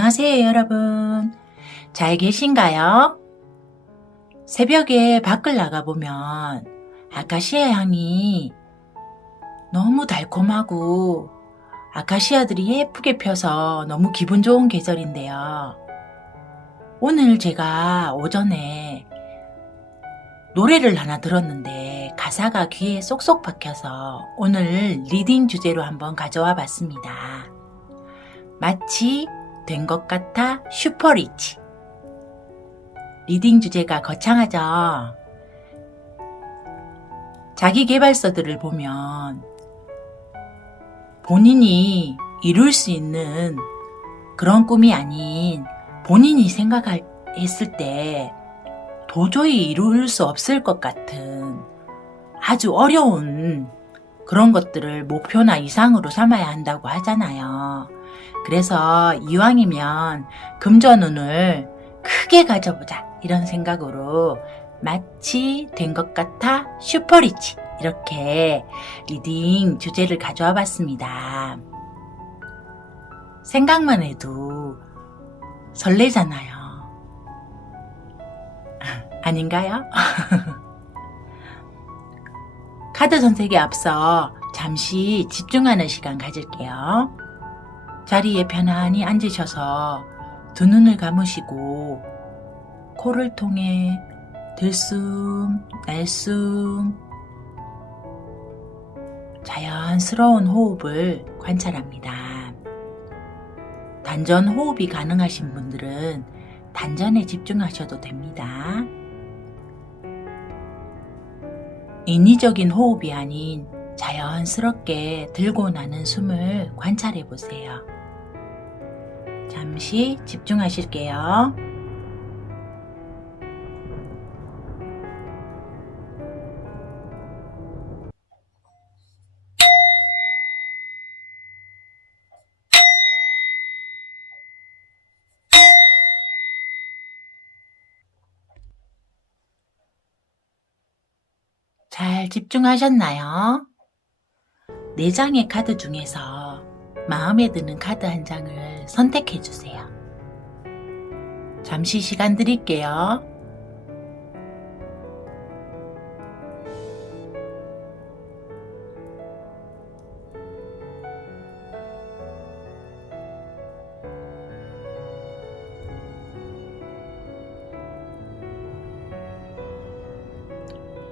안녕하세요, 여러분. 잘 계신가요? 새벽에 밖을 나가보면 아카시아 향이 너무 달콤하고 아카시아들이 예쁘게 펴서 너무 기분 좋은 계절인데요. 오늘 제가 오전에 노래를 하나 들었는데 가사가 귀에 쏙쏙 박혀서 오늘 리딩 주제로 한번 가져와 봤습니다. 마치 된 것 같아 슈퍼리치. 리딩 주제가 거창하죠? 자기계발서들을 보면 본인이 이룰 수 있는 그런 꿈이 아닌 본인이 생각했을 때 도저히 이룰 수 없을 것 같은 아주 어려운 그런 것들을 목표나 이상으로 삼아야 한다고 하잖아요. 그래서 이왕이면 금전운을 크게 가져보자 이런 생각으로 마치 된 것 같아 슈퍼리치 이렇게 리딩 주제를 가져와 봤습니다. 생각만 해도 설레잖아요. 아닌가요? 카드 선택에 앞서 잠시 집중하는 시간 가질게요. 자리에 편안히 앉으셔서 두 눈을 감으시고 코를 통해 들숨, 날숨 자연스러운 호흡을 관찰합니다. 단전 호흡이 가능하신 분들은 단전에 집중하셔도 됩니다. 인위적인 호흡이 아닌 자연스럽게 들고 나는 숨을 관찰해 보세요. 잠시 집중하실게요. 잘 집중하셨나요? 4장의 카드 중에서 마음에 드는 카드 한 장을 선택해 주세요. 잠시 시간 드릴게요.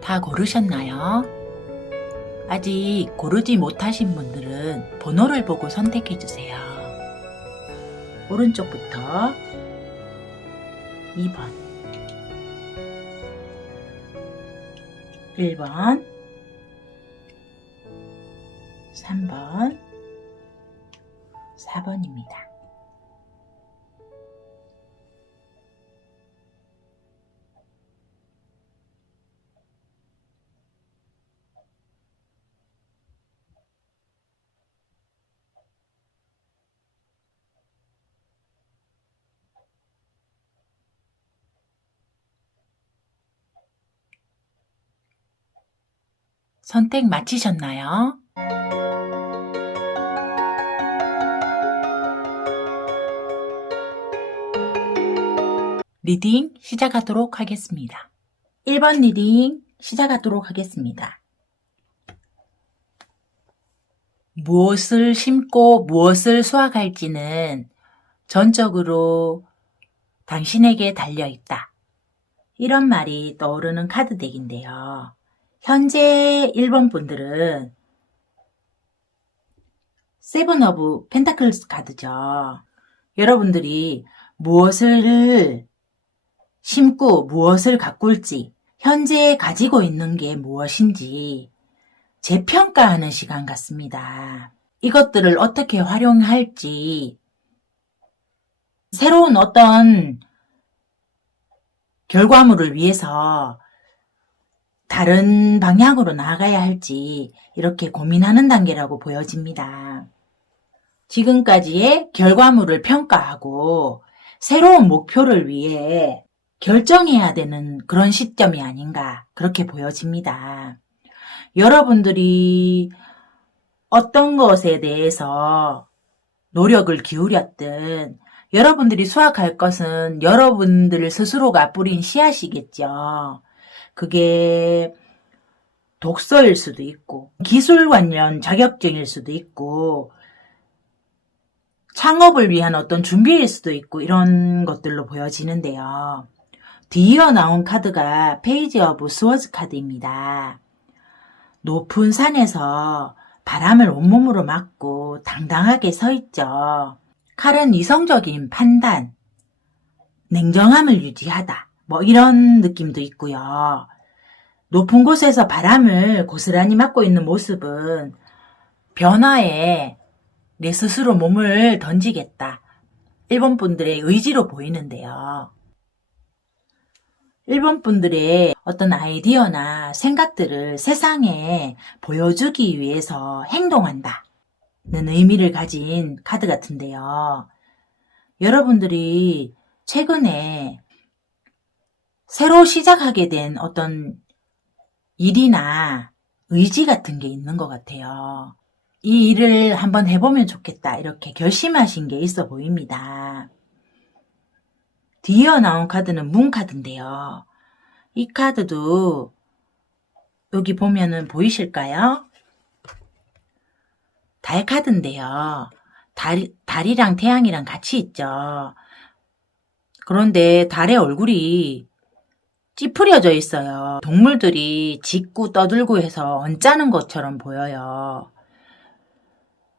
다 고르셨나요? 아직 고르지 못하신 분들은 번호를 보고 선택해 주세요. 오른쪽부터 2번, 1번, 3번, 4번입니다. 선택 마치셨나요? 리딩 시작하도록 하겠습니다. 1번 리딩 시작하도록 하겠습니다. 무엇을 심고 무엇을 수확할지는 전적으로 당신에게 달려있다. 이런 말이 떠오르는 카드 덱인데요. 현재 1번 분들은 세븐 오브 펜타클스 카드죠. 여러분들이 무엇을 심고 무엇을 가꿀지, 현재 가지고 있는 게 무엇인지 재평가하는 시간 같습니다. 이것들을 어떻게 활용할지, 새로운 어떤 결과물을 위해서 다른 방향으로 나아가야 할지 이렇게 고민하는 단계라고 보여집니다. 지금까지의 결과물을 평가하고 새로운 목표를 위해 결정해야 되는 그런 시점이 아닌가 그렇게 보여집니다. 여러분들이 어떤 것에 대해서 노력을 기울였든 여러분들이 수확할 것은 여러분들 스스로가 뿌린 씨앗이겠죠. 그게 독서일 수도 있고, 기술 관련 자격증일 수도 있고, 창업을 위한 어떤 준비일 수도 있고, 이런 것들로 보여지는데요. 뒤이어 나온 카드가 페이지 오브 스워즈 카드입니다. 높은 산에서 바람을 온몸으로 맞고 당당하게 서 있죠. 칼은 이성적인 판단, 냉정함을 유지하다, 뭐 이런 느낌도 있고요. 높은 곳에서 바람을 고스란히 맞고 있는 모습은 변화에 내 스스로 몸을 던지겠다. 일본 분들의 의지로 보이는데요. 일본 분들의 어떤 아이디어나 생각들을 세상에 보여주기 위해서 행동한다는 의미를 가진 카드 같은데요. 여러분들이 최근에 새로 시작하게 된 어떤 일이나 의지 같은 게 있는 것 같아요. 이 일을 한번 해보면 좋겠다, 이렇게 결심하신 게 있어 보입니다. 뒤이어 나온 카드는 문 카드인데요. 이 카드도 여기 보면은 보이실까요? 달 카드인데요. 달이랑 태양이랑 같이 있죠. 그런데 달의 얼굴이 찌푸려져 있어요. 동물들이 짖고 떠들고 해서 언짢은 것처럼 보여요.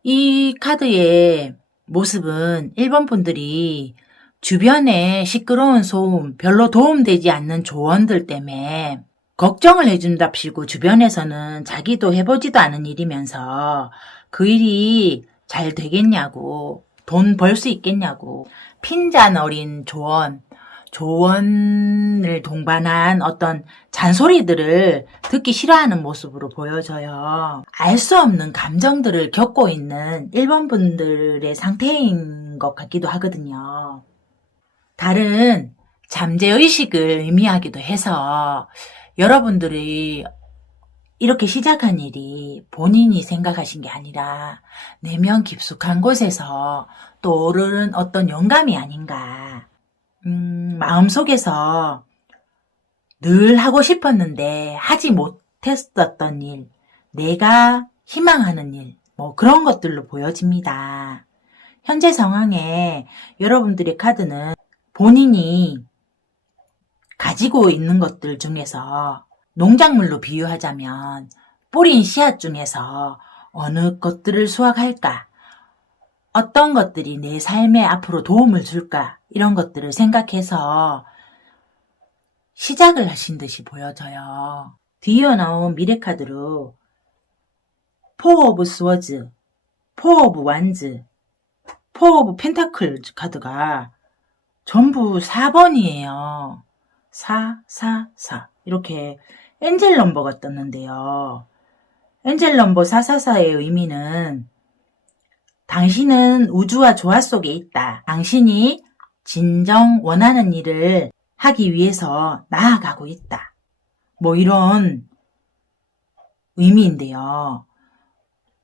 이 카드의 모습은 일본 분들이 주변에 시끄러운 소음, 별로 도움되지 않는 조언들 때문에 걱정을 해준답시고 주변에서는 자기도 해보지도 않은 일이면서 그 일이 잘 되겠냐고, 돈 벌 수 있겠냐고, 핀잔 어린 조언을 동반한 어떤 잔소리들을 듣기 싫어하는 모습으로 보여져요. 알 수 없는 감정들을 겪고 있는 일본 분들의 상태인 것 같기도 하거든요. 달은 잠재의식을 의미하기도 해서 여러분들이 이렇게 시작한 일이 본인이 생각하신 게 아니라 내면 깊숙한 곳에서 떠오르는 어떤 영감이 아닌가. 마음속에서 늘 하고 싶었는데 하지 못했었던 일, 내가 희망하는 일, 뭐 그런 것들로 보여집니다. 현재 상황에 여러분들의 카드는 본인이 가지고 있는 것들 중에서 농작물로 비유하자면 뿌린 씨앗 중에서 어느 것들을 수확할까? 어떤 것들이 내 삶에 앞으로 도움을 줄까? 이런 것들을 생각해서 시작을 하신 듯이 보여져요. 뒤이어 나온 미래 카드로 포 오브 스워즈, 포 오브 완즈, 포 오브 펜타클 카드가 전부 4번이에요. 4, 4, 4 이렇게 엔젤 넘버가 떴는데요. 엔젤 넘버 444의 의미는 당신은 우주와 조화 속에 있다. 당신이 진정 원하는 일을 하기 위해서 나아가고 있다. 뭐 이런 의미인데요.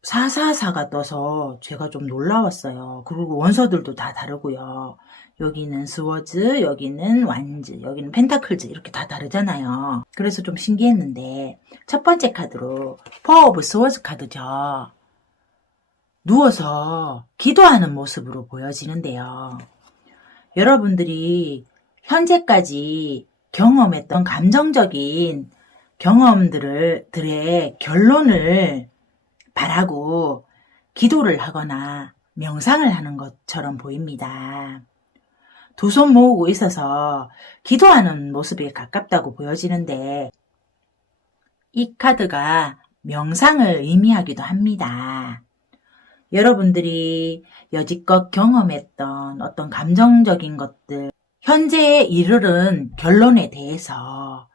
444가 떠서 제가 좀 놀라웠어요. 그리고 원서들도 다 다르고요. 여기는 스워즈, 여기는 완즈, 여기는 펜타클즈 이렇게 다 다르잖아요. 그래서 좀 신기했는데 첫 번째 카드로 포 오브 스워즈 카드죠. 누워서 기도하는 모습으로 보여지는데요. 여러분들이 현재까지 경험했던 감정적인 경험들의 결론을 바라고 기도를 하거나 명상을 하는 것처럼 보입니다. 두 손 모으고 있어서 기도하는 모습에 가깝다고 보여지는데 이 카드가 명상을 의미하기도 합니다. 여러분들이 여지껏 경험했던 어떤 감정적인 것들, 현재에 이르른 결론에 대해서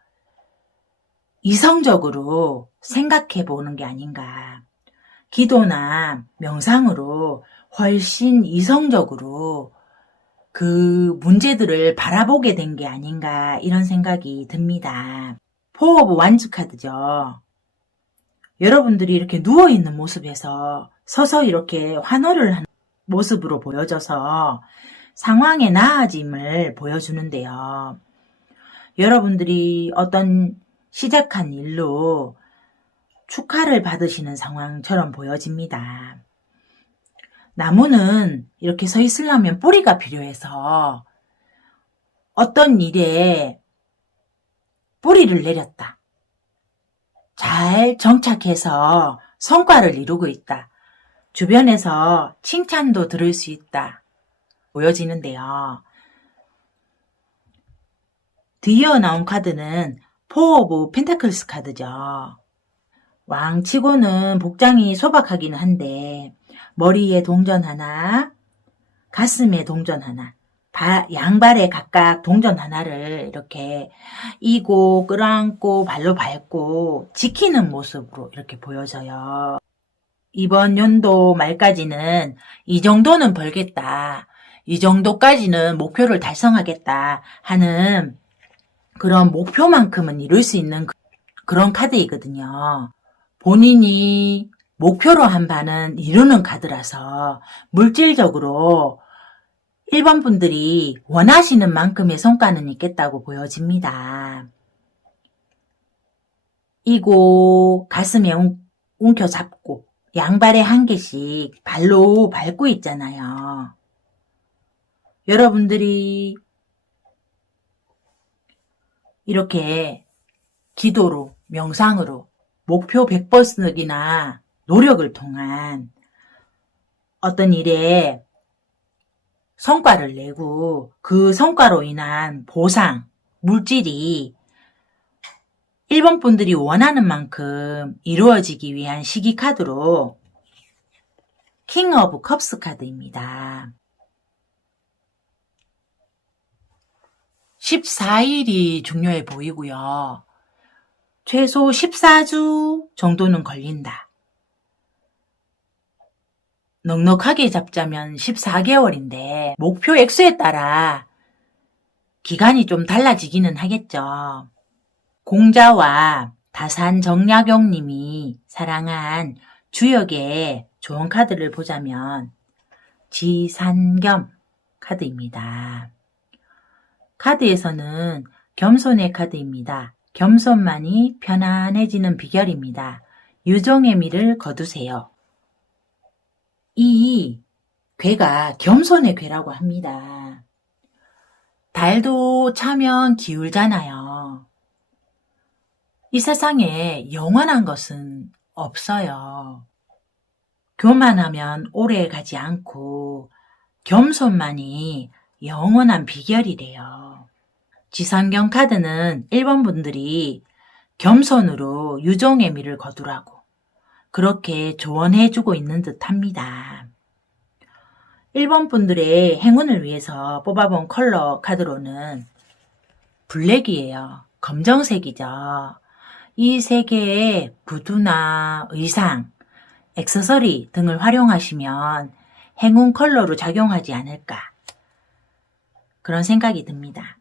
이성적으로 생각해 보는 게 아닌가. 기도나 명상으로 훨씬 이성적으로 그 문제들을 바라보게 된 게 아닌가 이런 생각이 듭니다. 포 오브 완즈 카드죠. 여러분들이 이렇게 누워있는 모습에서 서서 이렇게 환호를 하는 모습으로 보여져서 상황의 나아짐을 보여주는데요. 여러분들이 어떤 시작한 일로 축하를 받으시는 상황처럼 보여집니다. 나무는 이렇게 서 있으려면 뿌리가 필요해서 어떤 일에 뿌리를 내렸다. 잘 정착해서 성과를 이루고 있다. 주변에서 칭찬도 들을 수 있다. 보여지는데요. 뒤이어 나온 카드는 포 오브 펜타클스 카드죠. 왕치고는 복장이 소박하기는 한데 머리에 동전 하나, 가슴에 동전 하나, 양발에 각각 동전 하나를 이렇게 이고 끌어안고 발로 밟고 지키는 모습으로 이렇게 보여져요. 이번 연도 말까지는 이 정도는 벌겠다. 이 정도까지는 목표를 달성하겠다 하는 그런 목표만큼은 이룰 수 있는 그런 카드이거든요. 본인이 목표로 한 바는 이루는 카드라서 물질적으로 1번 분들이 원하시는 만큼의 성과는 있겠다고 보여집니다. 이고 가슴에 움켜잡고 양발에 한 개씩 발로 밟고 있잖아요. 여러분들이 이렇게 기도로, 명상으로 목표 100번 쓰기나 노력을 통한 어떤 일에 성과를 내고 그 성과로 인한 보상, 물질이 1번 분들이 원하는 만큼 이루어지기 위한 시기 카드로 킹 오브 컵스 카드입니다. 14일이 중요해 보이고요. 최소 14주 정도는 걸린다. 넉넉하게 잡자면 14개월인데 목표 액수에 따라 기간이 좀 달라지기는 하겠죠. 공자와 다산 정약용님이 사랑한 주역의 좋은 카드를 보자면 지산겸 카드입니다. 카드에서는 겸손의 카드입니다. 겸손만이 편안해지는 비결입니다. 유종의 미를 거두세요. 이 괴가 겸손의 괴라고 합니다. 달도 차면 기울잖아요. 이 세상에 영원한 것은 없어요. 교만하면 오래 가지 않고 겸손만이 영원한 비결이래요. 지상경 카드는 1번 분들이 겸손으로 유종의 미를 거두라고 그렇게 조언해주고 있는 듯 합니다. 1번 분들의 행운을 위해서 뽑아본 컬러 카드로는 블랙이에요. 검정색이죠. 이 세 개의 구두나 의상, 액세서리 등을 활용하시면 행운 컬러로 작용하지 않을까 그런 생각이 듭니다.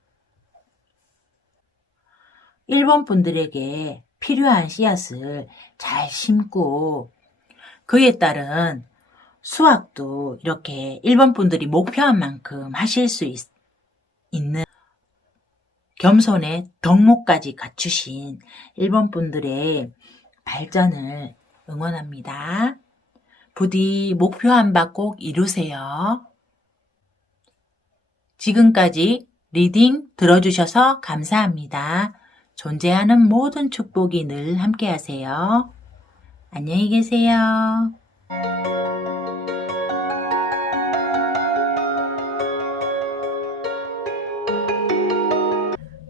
1번 분들에게 필요한 씨앗을 잘 심고 그에 따른 수확도 이렇게 1번 분들이 목표한 만큼 하실 수 있는 겸손의 덕목까지 갖추신 1번 분들의 발전을 응원합니다. 부디 목표한 바 꼭 이루세요. 지금까지 리딩 들어주셔서 감사합니다. 존재하는 모든 축복이 늘 함께하세요. 안녕히 계세요.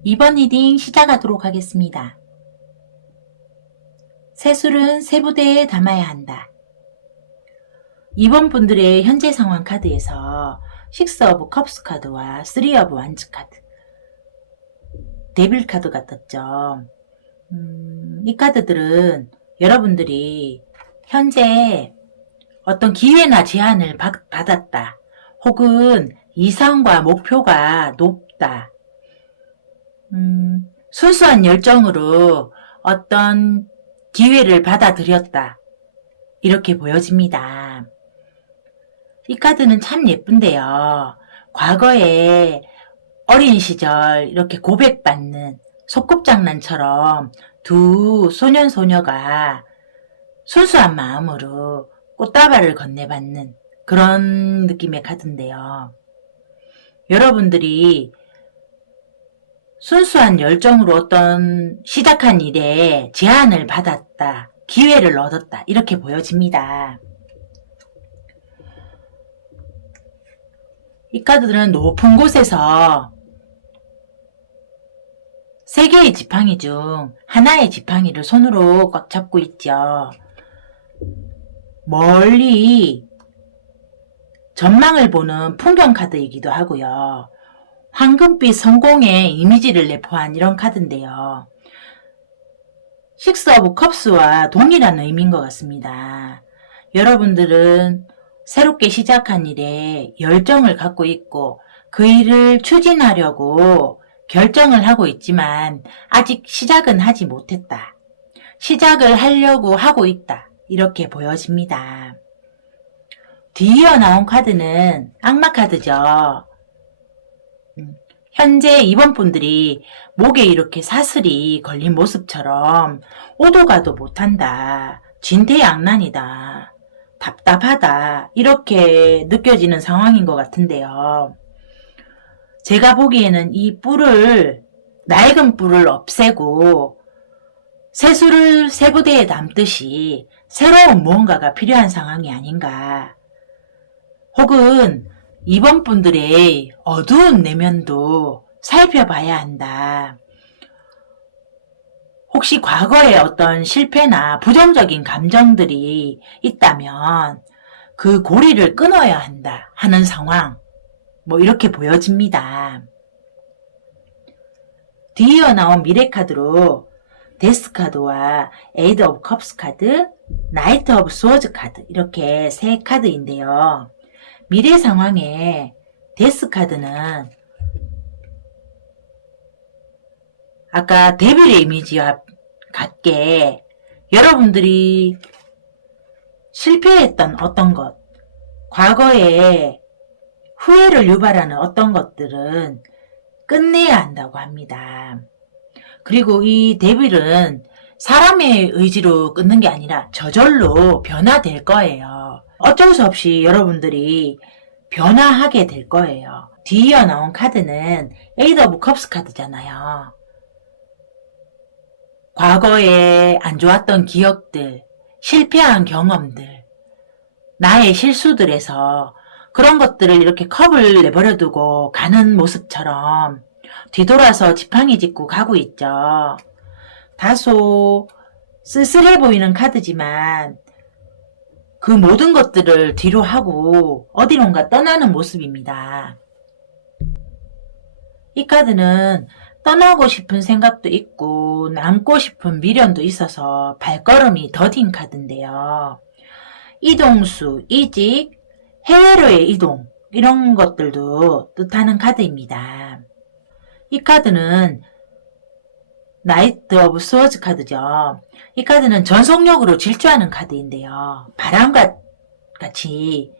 이번 리딩 시작하도록 하겠습니다. 세술은 세부대에 담아야 한다. 이번 분들의 현재 상황 카드에서 6 오브 컵스 카드와 3 오브 완즈 카드, 데빌 카드가 떴죠. 이 카드들은 여러분들이 현재 어떤 기회나 제안을 받았다. 혹은 이상과 목표가 높다. 순수한 열정으로 어떤 기회를 받아들였다. 이렇게 보여집니다. 이 카드는 참 예쁜데요. 과거에 어린 시절 이렇게 고백받는 소꿉장난처럼 두 소년소녀가 순수한 마음으로 꽃다발을 건네받는 그런 느낌의 카드인데요. 여러분들이 순수한 열정으로 어떤 시작한 일에 제안을 받았다, 기회를 얻었다 이렇게 보여집니다. 이 카드들은 높은 곳에서 3개의 지팡이 중 하나의 지팡이를 손으로 꽉 잡고 있죠. 멀리 전망을 보는 풍경 카드이기도 하고요. 황금빛 성공의 이미지를 내포한 이런 카드인데요. 식스 오브 컵스와 동일한 의미인 것 같습니다. 여러분들은 새롭게 시작한 일에 열정을 갖고 있고 그 일을 추진하려고 결정을 하고 있지만 아직 시작은 하지 못했다. 시작을 하려고 하고 있다. 이렇게 보여집니다. 뒤이어 나온 카드는 악마 카드죠. 현재 이번 분들이 목에 이렇게 사슬이 걸린 모습처럼 오도 가도 못한다. 진퇴양난이다. 답답하다. 이렇게 느껴지는 상황인 것 같은데요. 제가 보기에는 이 뿔을, 낡은 뿔을 없애고 새수를 새 부대에 담듯이 새로운 무언가가 필요한 상황이 아닌가. 혹은 이번 분들의 어두운 내면도 살펴봐야 한다. 혹시 과거에 어떤 실패나 부정적인 감정들이 있다면 그 고리를 끊어야 한다 하는 상황, 이렇게 보여집니다. 뒤이어 나온 미래 카드로 데스 카드와 에이드 오브 컵스 카드, 나이트 오브 스워즈 카드 이렇게 3 카드인데요. 미래 상황에 데스 카드는 아까 데빌의 이미지와 같게 여러분들이 실패했던 어떤 것, 과거에 후회를 유발하는 어떤 것들은 끝내야 한다고 합니다. 그리고 이 데빌은 사람의 의지로 끊는 게 아니라 저절로 변화될 거예요. 어쩔 수 없이 여러분들이 변화하게 될 거예요. 뒤이어 나온 카드는 에이드 오브 컵스 카드잖아요. 과거에 안 좋았던 기억들, 실패한 경험들, 나의 실수들에서 그런 것들을 이렇게 컵을 내버려 두고 가는 모습처럼 뒤돌아서 지팡이 짚고 가고 있죠. 다소 쓸쓸해 보이는 카드지만 그 모든 것들을 뒤로 하고 어디론가 떠나는 모습입니다. 이 카드는 떠나고 싶은 생각도 있고 남고 싶은 미련도 있어서 발걸음이 더딘 카드인데요. 이동수, 이직, 해외로의 이동 이런 것들도 뜻하는 카드입니다. 이 카드는 나이트 오브 스워즈 카드죠. 이 카드는 전속력으로 질주하는 카드인데요. 바람과 같이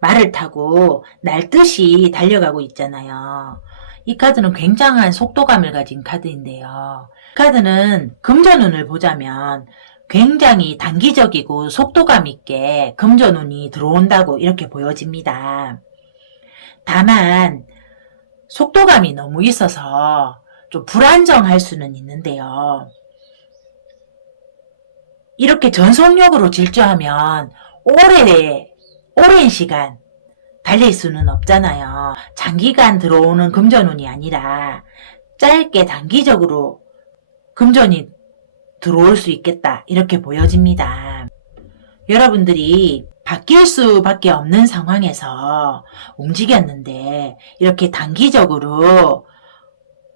말을 타고 날듯이 달려가고 있잖아요. 이 카드는 굉장한 속도감을 가진 카드인데요. 이 카드는 금전운을 보자면 굉장히 단기적이고 속도감 있게 금전운이 들어온다고 이렇게 보여집니다. 다만 속도감이 너무 있어서 좀 불안정할 수는 있는데요. 이렇게 전속력으로 질주하면 오랜 시간 달릴 수는 없잖아요. 장기간 들어오는 금전운이 아니라 짧게 단기적으로 금전이 들어올 수 있겠다 이렇게 보여집니다. 여러분들이 바뀔 수밖에 없는 상황에서 움직였는데 이렇게 단기적으로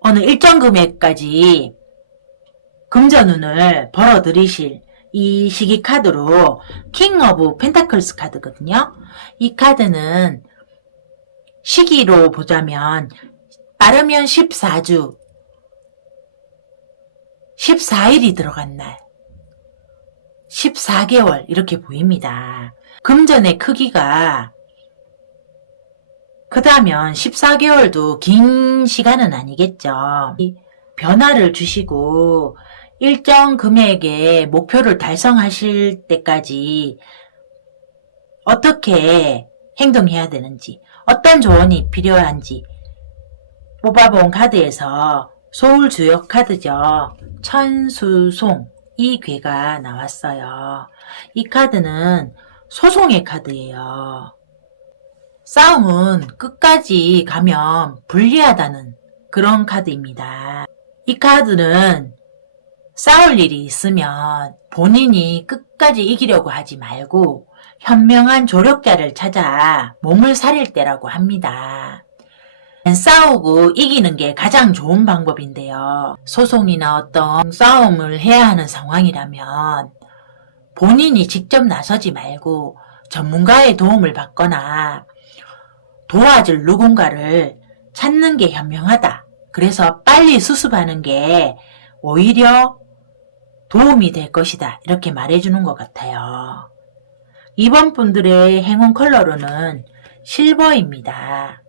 어느 일정 금액까지 금전운을 벌어들이실 이 시기 카드로 킹 오브 펜타클스 카드거든요. 이 카드는 시기로 보자면 빠르면 14주, 14일이 들어간 날, 14개월 이렇게 보입니다. 금전의 크기가 그다면 14개월도 긴 시간은 아니겠죠. 이 변화를 주시고 일정 금액의 목표를 달성하실 때까지 어떻게 행동해야 되는지, 어떤 조언이 필요한지 뽑아본 카드에서 소울 주역 카드죠. 천수송 이 괴가 나왔어요. 이 카드는 소송의 카드예요. 싸움은 끝까지 가면 불리하다는 그런 카드입니다. 이 카드는 싸울 일이 있으면 본인이 끝까지 이기려고 하지 말고 현명한 조력자를 찾아 몸을 사릴 때라고 합니다. 싸우고 이기는 게 가장 좋은 방법인데요. 소송이나 어떤 싸움을 해야 하는 상황이라면 본인이 직접 나서지 말고 전문가의 도움을 받거나 도와줄 누군가를 찾는 게 현명하다. 그래서 빨리 수습하는 게 오히려 도움이 될 것이다. 이렇게 말해주는 것 같아요. 이번 분들의 행운 컬러로는 실버입니다.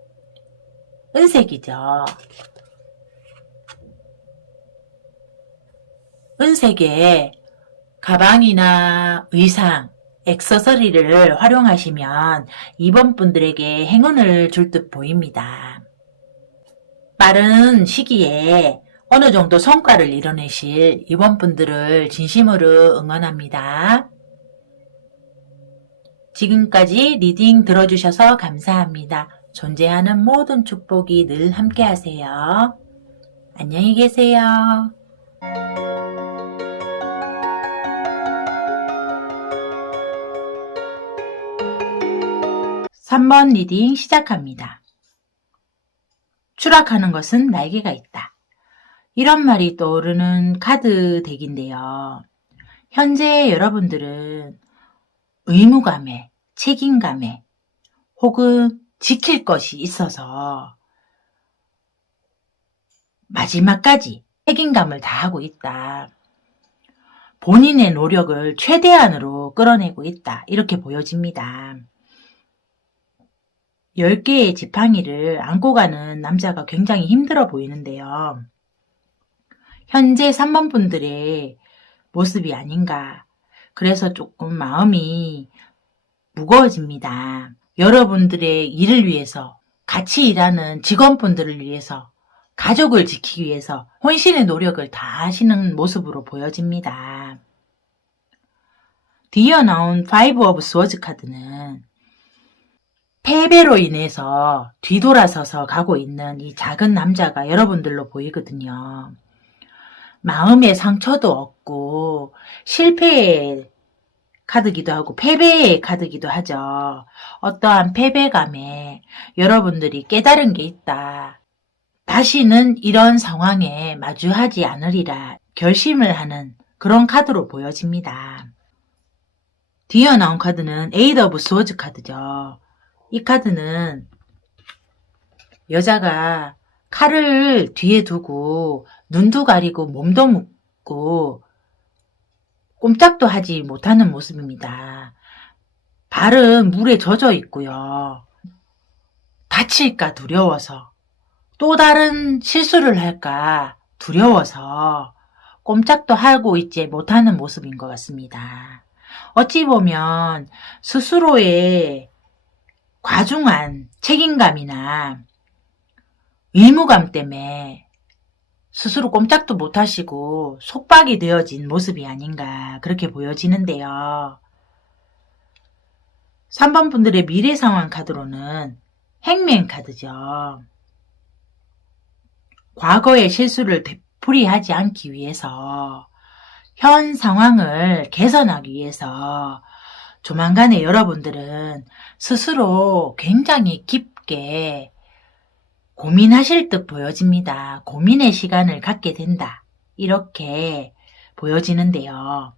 은색이죠. 은색에 가방이나 의상, 액세서리를 활용하시면 이번 분들에게 행운을 줄 듯 보입니다. 빠른 시기에 어느 정도 성과를 이뤄내실 이번 분들을 진심으로 응원합니다. 지금까지 리딩 들어주셔서 감사합니다. 존재하는 모든 축복이 늘 함께 하세요. 안녕히 계세요. 3번 리딩 시작합니다. 추락하는 것은 날개가 있다. 이런 말이 떠오르는 카드 덱인데요. 현재 여러분들은 의무감에, 책임감에 혹은 지킬 것이 있어서 마지막까지 책임감을 다하고 있다. 본인의 노력을 최대한으로 끌어내고 있다. 이렇게 보여집니다. 10개의 지팡이를 안고 가는 남자가 굉장히 힘들어 보이는데요. 현재 3번 분들의 모습이 아닌가. 그래서 조금 마음이 무거워집니다. 여러분들의 일을 위해서, 같이 일하는 직원분들을 위해서, 가족을 지키기 위해서 혼신의 노력을 다 하시는 모습으로 보여집니다. 뒤이어 나온 5 of Swords 카드는 패배로 인해서 뒤돌아서서 가고 있는 이 작은 남자가 여러분들로 보이거든요. 마음의 상처도 없고 실패의 카드기도 하고 패배의 카드기도 하죠. 어떠한 패배감에 여러분들이 깨달은 게 있다. 다시는 이런 상황에 마주하지 않으리라 결심을 하는 그런 카드로 보여집니다. 뒤에 나온 카드는 8 of Swords 카드죠. 이 카드는 여자가 칼을 뒤에 두고 눈도 가리고 몸도 묶고 꼼짝도 하지 못하는 모습입니다. 발은 물에 젖어 있고요. 다칠까 두려워서 또 다른 실수를 할까 두려워서 꼼짝도 하고 있지 못하는 모습인 것 같습니다. 어찌 보면 스스로의 과중한 책임감이나 의무감 때문에 스스로 꼼짝도 못하시고 속박이 되어진 모습이 아닌가 그렇게 보여지는데요. 3번 분들의 미래 상황 카드로는 행맨 카드죠. 과거의 실수를 되풀이하지 않기 위해서 현 상황을 개선하기 위해서 조만간에 여러분들은 스스로 굉장히 깊게 고민하실 듯 보여집니다. 고민의 시간을 갖게 된다. 이렇게 보여지는데요.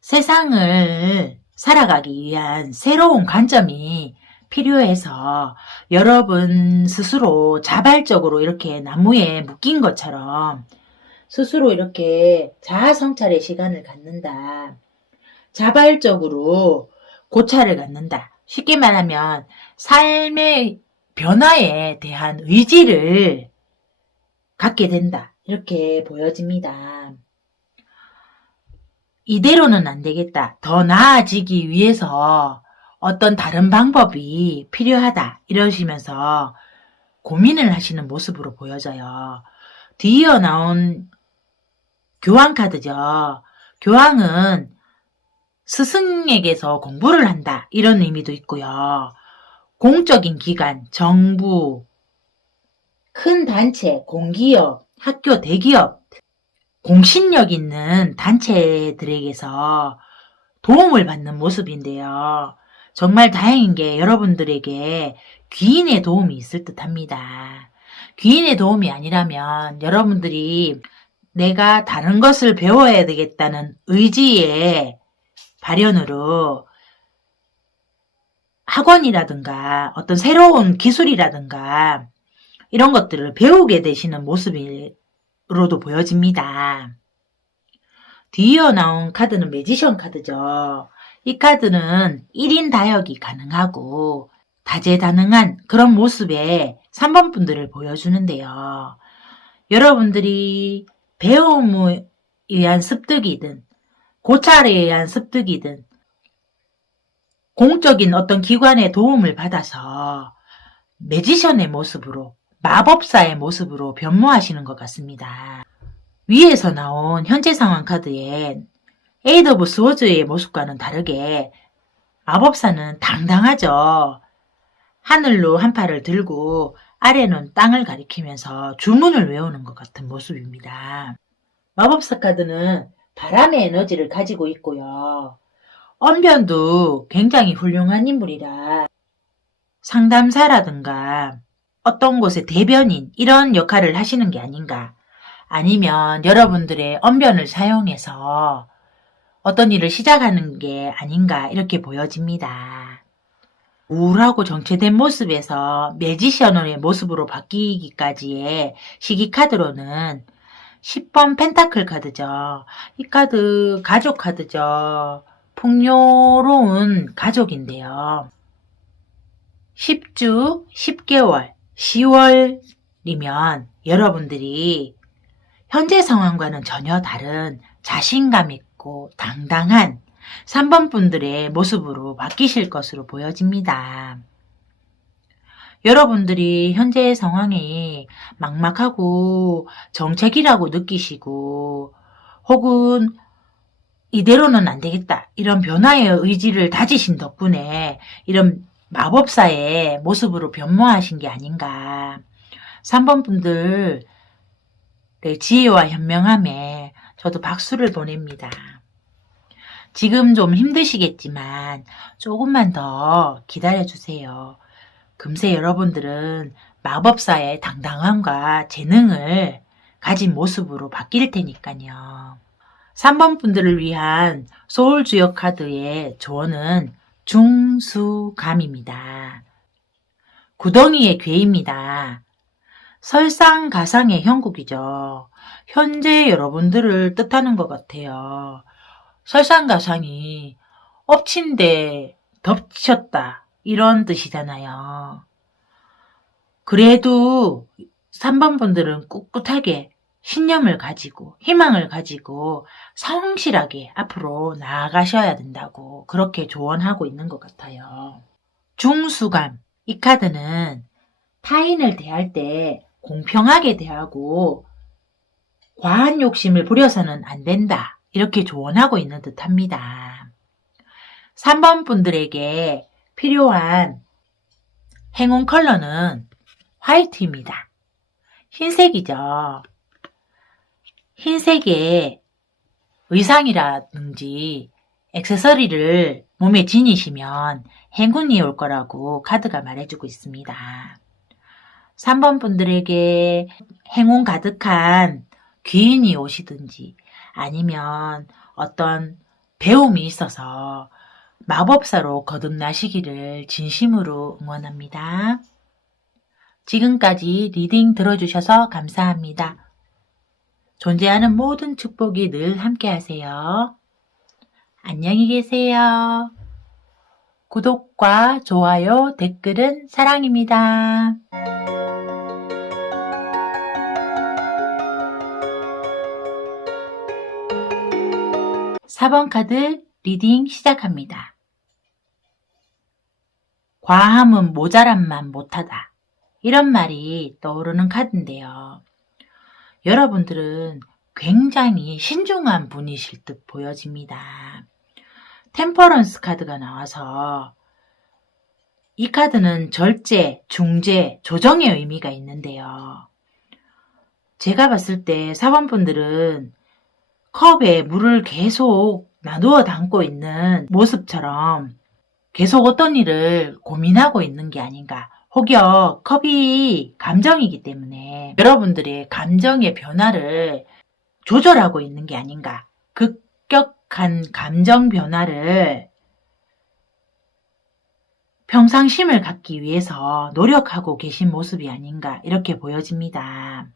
세상을 살아가기 위한 새로운 관점이 필요해서 여러분 스스로 자발적으로 이렇게 나무에 묶인 것처럼 스스로 이렇게 자아 성찰의 시간을 갖는다. 자발적으로 고찰을 갖는다. 쉽게 말하면 삶의 변화에 대한 의지를 갖게 된다. 이렇게 보여집니다. 이대로는 안 되겠다. 더 나아지기 위해서 어떤 다른 방법이 필요하다. 이러시면서 고민을 하시는 모습으로 보여져요. 뒤이어 나온 교황 카드죠. 교황은 스승에게서 공부를 한다. 이런 의미도 있고요. 공적인 기관, 정부, 큰 단체, 공기업, 학교, 대기업, 공신력 있는 단체들에게서 도움을 받는 모습인데요. 정말 다행인 게 여러분들에게 귀인의 도움이 있을 듯 합니다. 귀인의 도움이 아니라면 여러분들이 내가 다른 것을 배워야 되겠다는 의지의 발현으로 학원이라든가 어떤 새로운 기술이라든가 이런 것들을 배우게 되시는 모습으로도 보여집니다. 뒤이어 나온 카드는 매지션 카드죠. 이 카드는 1인 다역이 가능하고 다재다능한 그런 모습의 3번 분들을 보여주는데요. 여러분들이 배움에 의한 습득이든 고찰에 의한 습득이든 공적인 어떤 기관의 도움을 받아서 매지션의 모습으로 마법사의 모습으로 변모하시는 것 같습니다. 위에서 나온 현재 상황 카드에 에이드 오브 스워즈의 모습과는 다르게 마법사는 당당하죠. 하늘로 한 팔을 들고 아래는 땅을 가리키면서 주문을 외우는 것 같은 모습입니다. 마법사 카드는 바람의 에너지를 가지고 있고요. 언변도 굉장히 훌륭한 인물이라 상담사라든가 어떤 곳의 대변인 이런 역할을 하시는 게 아닌가, 아니면 여러분들의 언변을 사용해서 어떤 일을 시작하는 게 아닌가 이렇게 보여집니다. 우울하고 정체된 모습에서 매지션의 모습으로 바뀌기까지의 시기 카드로는 10번 펜타클 카드죠. 이 카드 가족 카드죠. 풍요로운 가족인데요. 10주, 10개월, 10월이면 여러분들이 현재 상황과는 전혀 다른 자신감 있고 당당한 3번 분들의 모습으로 바뀌실 것으로 보여집니다. 여러분들이 현재 상황이 막막하고 정책이라고 느끼시고 혹은 이대로는 안 되겠다 이런 변화의 의지를 다지신 덕분에 이런 마법사의 모습으로 변모하신 게 아닌가. 3번 분들의 지혜와 현명함에 저도 박수를 보냅니다. 지금 좀 힘드시겠지만 조금만 더 기다려주세요. 금세 여러분들은 마법사의 당당함과 재능을 가진 모습으로 바뀔 테니까요. 3번 분들을 위한 소울 주역 카드의 조언은 중수감입니다. 구덩이의 괴입니다. 설상가상의 형국이죠. 현재 여러분들을 뜻하는 것 같아요. 설상가상이 엎친 데 덮쳤다 이런 뜻이잖아요. 그래도 3번 분들은 꿋꿋하게 신념을 가지고 희망을 가지고 성실하게 앞으로 나아가셔야 된다고 그렇게 조언하고 있는 것 같아요. 중수감, 이 카드는 타인을 대할 때 공평하게 대하고 과한 욕심을 부려서는 안 된다 이렇게 조언하고 있는 듯합니다. 3번 분들에게 필요한 행운 컬러는 화이트입니다. 흰색이죠. 흰색의 의상이라든지 액세서리를 몸에 지니시면 행운이 올 거라고 카드가 말해주고 있습니다. 3번 분들에게 행운 가득한 귀인이 오시든지 아니면 어떤 배움이 있어서 마법사로 거듭나시기를 진심으로 응원합니다. 지금까지 리딩 들어주셔서 감사합니다. 존재하는 모든 축복이 늘 함께 하세요. 안녕히 계세요. 구독과 좋아요, 댓글은 사랑입니다. 4번 카드 리딩 시작합니다. 과함은 모자람만 못하다. 이런 말이 떠오르는 카드인데요. 여러분들은 굉장히 신중한 분이실 듯 보여집니다. 템퍼런스 카드가 나와서 이 카드는 절제, 중재, 조정의 의미가 있는데요. 제가 봤을 때 4번 분들은 컵에 물을 계속 나누어 담고 있는 모습처럼 계속 어떤 일을 고민하고 있는 게 아닌가. 혹여 컵이 감정이기 때문에 여러분들의 감정의 변화를 조절하고 있는 게 아닌가. 급격한 감정 변화를 평상심을 갖기 위해서 노력하고 계신 모습이 아닌가 이렇게 보여집니다.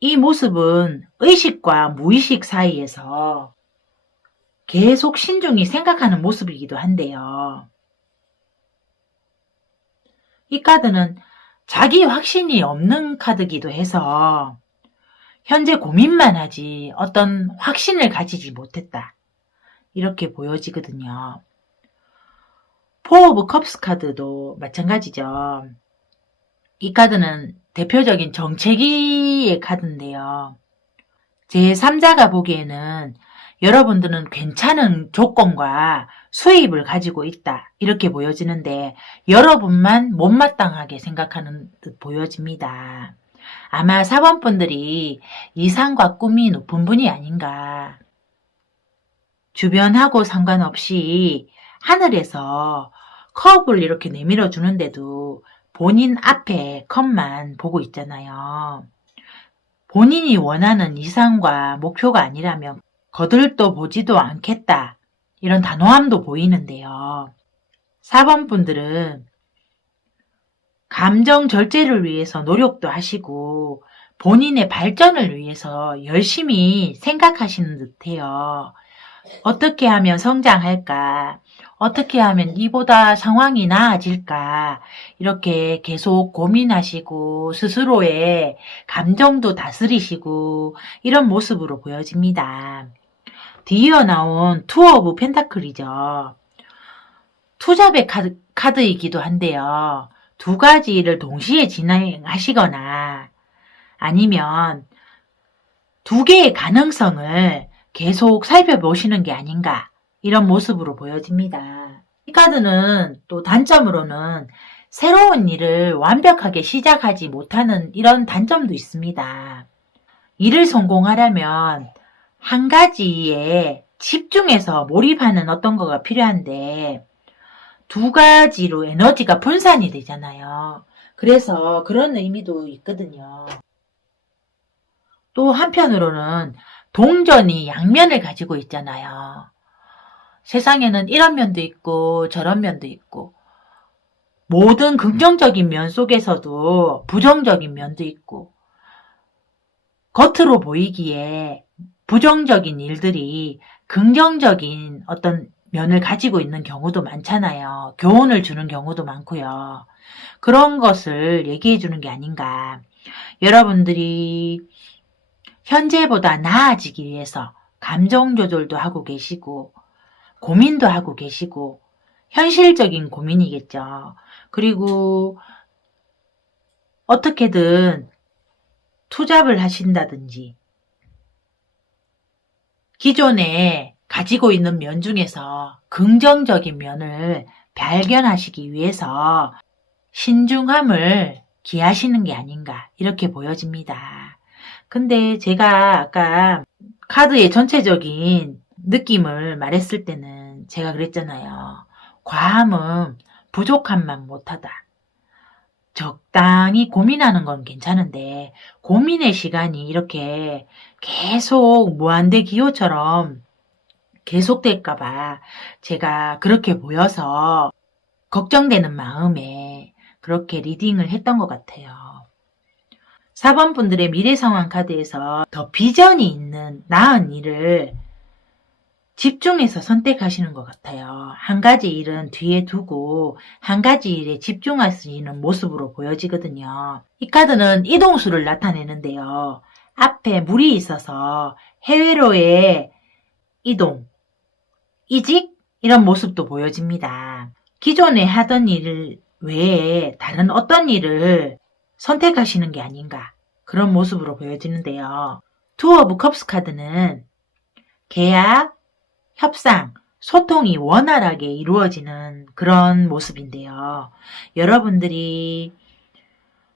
이 모습은 의식과 무의식 사이에서 계속 신중히 생각하는 모습이기도 한데요. 이 카드는 자기 확신이 없는 카드이기도 해서 현재 고민만 하지 어떤 확신을 가지지 못했다. 이렇게 보여지거든요. 포 오브 컵스 카드도 마찬가지죠. 이 카드는 대표적인 정체기의 카드인데요. 제3자가 보기에는 여러분들은 괜찮은 조건과 수입을 가지고 있다. 이렇게 보여지는데 여러분만 못마땅하게 생각하는 듯 보여집니다. 아마 4번 분들이 이상과 꿈이 높은 분이 아닌가. 주변하고 상관없이 하늘에서 컵을 이렇게 내밀어 주는데도 본인 앞에 컵만 보고 있잖아요. 본인이 원하는 이상과 목표가 아니라면 거들떠 보지도 않겠다. 이런 단호함도 보이는데요. 4번 분들은 감정 절제를 위해서 노력도 하시고 본인의 발전을 위해서 열심히 생각하시는 듯해요. 어떻게 하면 성장할까? 어떻게 하면 이보다 상황이 나아질까? 이렇게 계속 고민하시고 스스로의 감정도 다스리시고 이런 모습으로 보여집니다. 뒤이어 나온 투 오브 펜타클이죠. 투잡의 카드이기도 한데요. 두 가지를 동시에 진행하시거나 아니면 두 개의 가능성을 계속 살펴보시는 게 아닌가 이런 모습으로 보여집니다. 이 카드는 또 단점으로는 새로운 일을 완벽하게 시작하지 못하는 이런 단점도 있습니다. 일을 성공하려면 한 가지에 집중해서 몰입하는 어떤 거가 필요한데 두 가지로 에너지가 분산이 되잖아요. 그래서 그런 의미도 있거든요. 또 한편으로는 동전이 양면을 가지고 있잖아요. 세상에는 이런 면도 있고 저런 면도 있고 모든 긍정적인 면 속에서도 부정적인 면도 있고 겉으로 보이기에 부정적인 일들이 긍정적인 어떤 면을 가지고 있는 경우도 많잖아요. 교훈을 주는 경우도 많고요. 그런 것을 얘기해 주는 게 아닌가. 여러분들이 현재보다 나아지기 위해서 감정 조절도 하고 계시고 고민도 하고 계시고 현실적인 고민이겠죠. 그리고 어떻게든 투잡을 하신다든지 기존에 가지고 있는 면 중에서 긍정적인 면을 발견하시기 위해서 신중함을 기하시는 게 아닌가 이렇게 보여집니다. 근데 제가 아까 카드의 전체적인 느낌을 말했을 때는 제가 그랬잖아요. 과함은 부족함만 못하다. 적당히 고민하는 건 괜찮은데 고민의 시간이 이렇게 계속 무한대 기호처럼 계속될까봐 제가 그렇게 보여서 걱정되는 마음에 그렇게 리딩을 했던 것 같아요. 4번 분들의 미래 상황 카드에서 더 비전이 있는 나은 일을 집중해서 선택하시는 것 같아요. 한 가지 일은 뒤에 두고 한 가지 일에 집중하시는 모습으로 보여지거든요. 이 카드는 이동수를 나타내는데요. 앞에 물이 있어서 해외로의 이동, 이직 이런 모습도 보여집니다. 기존에 하던 일 외에 다른 어떤 일을 선택하시는 게 아닌가 그런 모습으로 보여지는데요. 투 오브 컵스 카드는 계약, 협상, 소통이 원활하게 이루어지는 그런 모습인데요. 여러분들이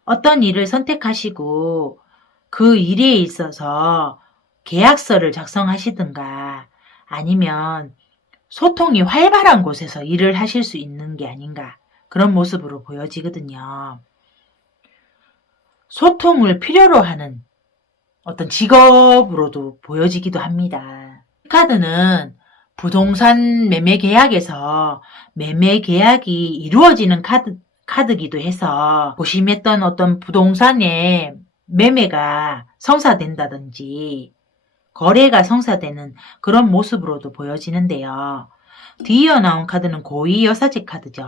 어떤 일을 선택하시고 그 일에 있어서 계약서를 작성하시든가 아니면 소통이 활발한 곳에서 일을 하실 수 있는 게 아닌가 그런 모습으로 보여지거든요. 소통을 필요로 하는 어떤 직업으로도 보여지기도 합니다. 이 카드는 부동산 매매 계약에서 매매 계약이 이루어지는 카드기도 해서 고심했던 어떤 부동산의 매매가 성사된다든지 거래가 성사되는 그런 모습으로도 보여지는데요. 뒤이어 나온 카드는 고위 여사제 카드죠.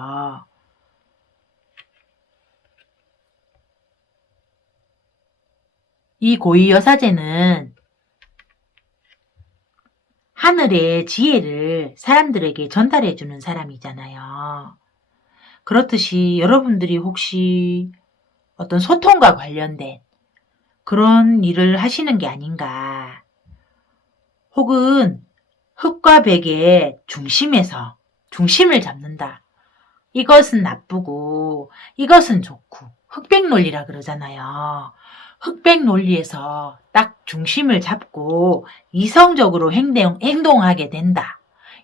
이 고위 여사제는 하늘의 지혜를 사람들에게 전달해주는 사람이잖아요. 그렇듯이 여러분들이 혹시 어떤 소통과 관련된 그런 일을 하시는 게 아닌가. 혹은 흙과 백의 중심에서 중심을 잡는다. 이것은 나쁘고 이것은 좋고 흑백 논리라 그러잖아요. 흑백 논리에서 딱 중심을 잡고 이성적으로 행동하게 된다.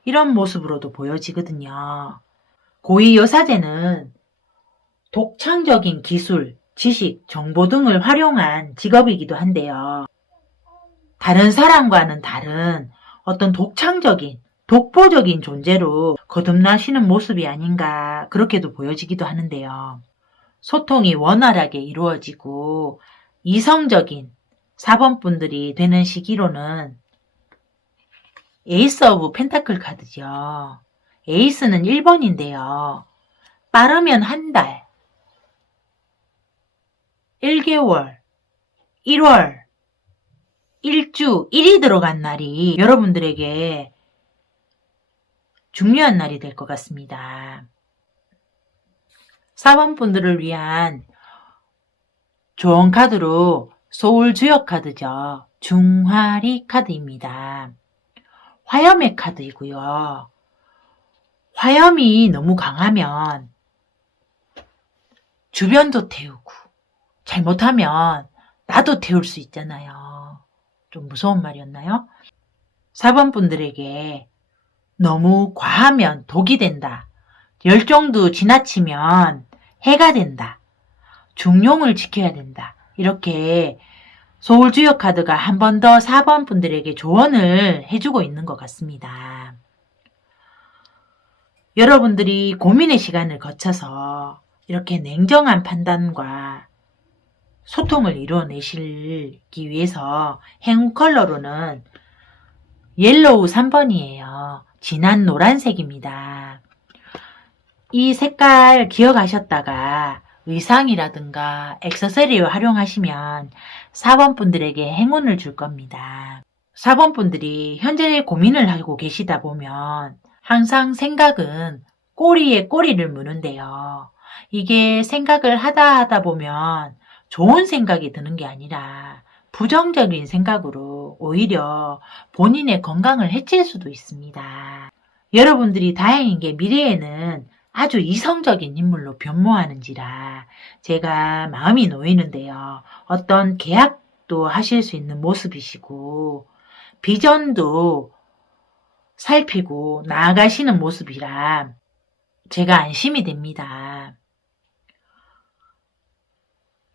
이런 모습으로도 보여지거든요. 고위 여사제는 독창적인 기술, 지식, 정보 등을 활용한 직업이기도 한데요. 다른 사람과는 다른 어떤 독창적인, 독보적인 존재로 거듭나시는 모습이 아닌가 그렇게도 보여지기도 하는데요. 소통이 원활하게 이루어지고 이성적인 4번 분들이 되는 시기로는 에이스 오브 펜타클 카드죠. 에이스는 1번인데요. 빠르면 한 달, 1개월, 1월, 1주, 1이 들어간 날이 여러분들에게 중요한 날이 될 것 같습니다. 4번 분들을 위한 조언 카드로 소울 주역 카드죠. 중화리 카드입니다. 화염의 카드이고요. 화염이 너무 강하면 주변도 태우고 잘못하면 나도 태울 수 있잖아요. 좀 무서운 말이었나요? 4번 분들에게 너무 과하면 독이 된다. 열정도 지나치면 해가 된다. 중용을 지켜야 된다. 이렇게 소울주역 카드가 한 번 더 4번 분들에게 조언을 해주고 있는 것 같습니다. 여러분들이 고민의 시간을 거쳐서 이렇게 냉정한 판단과 소통을 이루어내시기 위해서 행운 컬러로는 옐로우 3번이에요. 진한 노란색입니다. 이 색깔 기억하셨다가 의상이라든가 액세서리를 활용하시면 4번 분들에게 행운을 줄 겁니다. 4번 분들이 현재 고민을 하고 계시다 보면 항상 생각은 꼬리에 꼬리를 무는데요. 이게 생각을 하다 보면 좋은 생각이 드는 게 아니라 부정적인 생각으로 오히려 본인의 건강을 해칠 수도 있습니다. 여러분들이 다행인 게 미래에는 아주 이성적인 인물로 변모하는지라 제가 마음이 놓이는데요. 어떤 계약도 하실 수 있는 모습이시고 비전도 살피고 나아가시는 모습이라 제가 안심이 됩니다.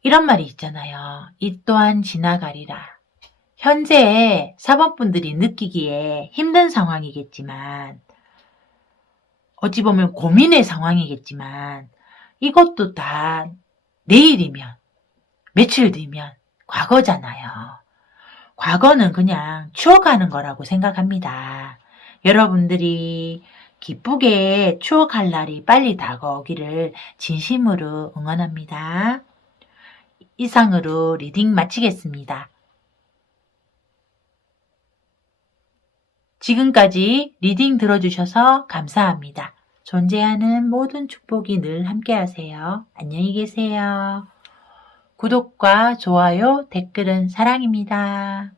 이런 말이 있잖아요. 이 또한 지나가리라. 현재 4번분들이 느끼기에 힘든 상황이겠지만 어찌 보면 고민의 상황이겠지만 이것도 다 내일이면 며칠 뒤면 과거잖아요. 과거는 그냥 추억하는 거라고 생각합니다. 여러분들이 기쁘게 추억할 날이 빨리 다가오기를 진심으로 응원합니다. 이상으로 리딩 마치겠습니다. 지금까지 리딩 들어주셔서 감사합니다. 존재하는 모든 축복이 늘 함께하세요. 안녕히 계세요. 구독과 좋아요, 댓글은 사랑입니다.